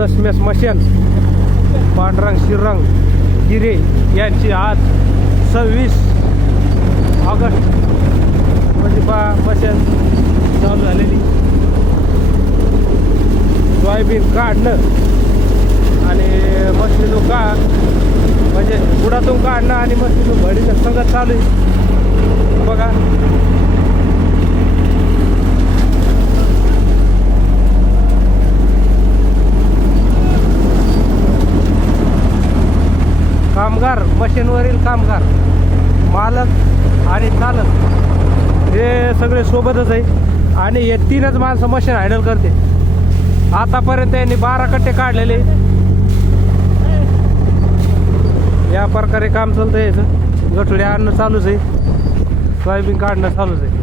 दशमेश मशन पांडुरंग श्रीरंग गिरे यांची आज 26 ऑगस्ट म्हणजे मशन चालू झालेली. सोयाबीन काढणं आणि मशीन का म्हणजे बुडातून काढणं आणि मशीन भडीचं सगळं चालू आहे बघा. कामगार, मशीनवरील कामगार, मालक आणि चालक हे सगळे सोबतच आहे आणि हे 3च माणसं मशीन हँडल करते. आतापर्यंत यांनी 12 कट्टे काढलेले. या प्रकारे काम चालतं याचं. गठुडे आणणं चालूच आहे, सोयाबीन काढणं चालूच आहे.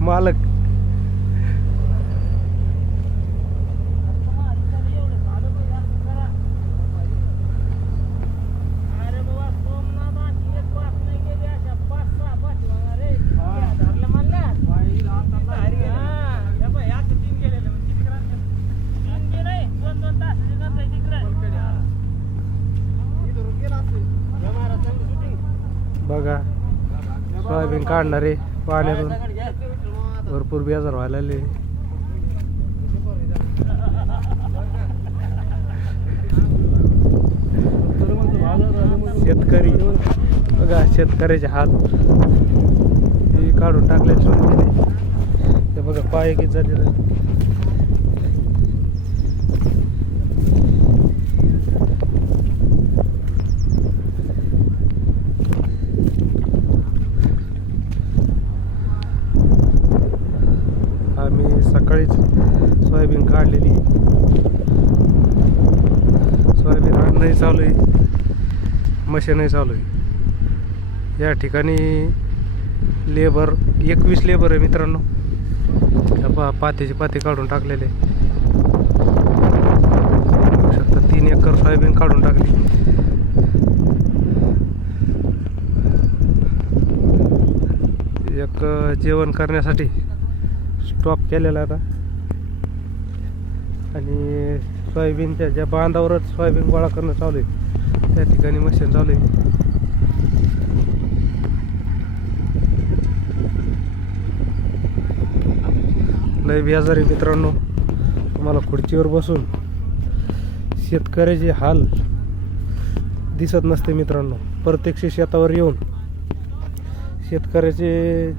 मालक बघा सोयाबीन काढणारे पाण्यातून भरपूर बेजार व्हायला लागले. शेतकरी बघा, शेतकऱ्याचे हाल हे काढून टाकले सोडून दिले. ते बघा पाय किती झाले. आम्ही सकाळीच सोयाबीन काढलेली. सोयाबीन आणणंही चालू आहे, मशीनही चालू आहे. या ठिकाणी लेबर 21 लेबर आहे मित्रांनो. पात्याची पाती काढून टाकलेले. 3 एकर सोयाबीन काढून टाकली. एक जेवण करण्यासाठी स्टॉप केलेला आता आणि सोयाबीनच्या ज्या बांधावरच सोयाबीन गोळा करणं चालू आहे त्या ठिकाणी मशीन चालू आहे. लय बेजारी मित्रांनो. तुम्हाला खुर्चीवर बसून शेतकऱ्याचे हाल दिसत नसते मित्रांनो. प्रत्यक्ष शेतावर येऊन शेतकऱ्याचे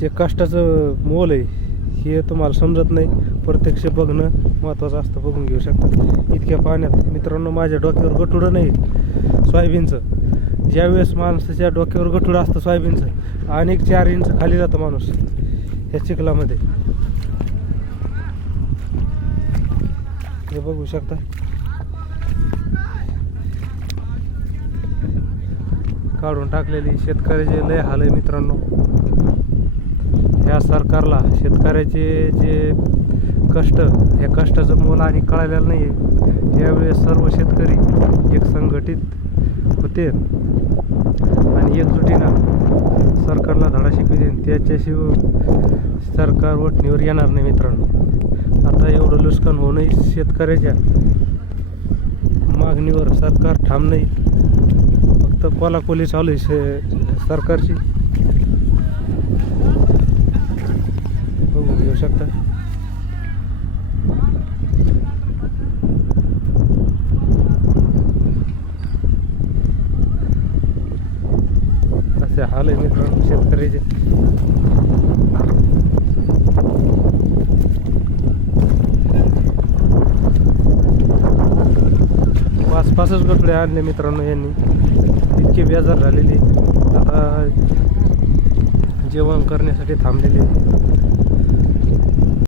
जे कष्टाचं मोल आहे हे तुम्हाला समजत नाही. प्रत्यक्ष बघणं महत्त्वाचं असतं. बघून घेऊ शकता इतक्या पाण्यात मित्रांनो. माझ्या डोक्यावर गठुडं नाही सोयाबीनचं. ज्यावेळेस माणसाच्या डोक्यावर गठुडं असतं सोयाबीनचं आणि 4 इंच खाली जातं माणूस ह्या चिखलामध्ये. हे बघू शकता. काढून टाकलेली शेतकऱ्याचे लय हाल आहे मित्रांनो. या सरकारला शेतकऱ्याचे जे कष्ट, या कष्टाचं मोल आणि कळालेलं नाही आहे. ज्यावेळेस सर्व शेतकरी एक संघटित होते आणि एकजुटीनं सरकारला धडा शिकवतील त्याच्याशिवाय सरकार वठणीवर येणार नाही मित्रांनो. आता एवढं नुकसान होणंही शेतकऱ्याच्या मागणीवर सरकार ठाम नाही. फक्त कोलाकोली चालू आहे सरकारची. बघून घेऊ शकता. असे हाल आहे मित्रांनो शेतकऱ्याचे. पाचच गठुडे आणले मित्रांनो यांनी. इतके बेजार झालेले. आता जेवण करण्यासाठी थांबलेले.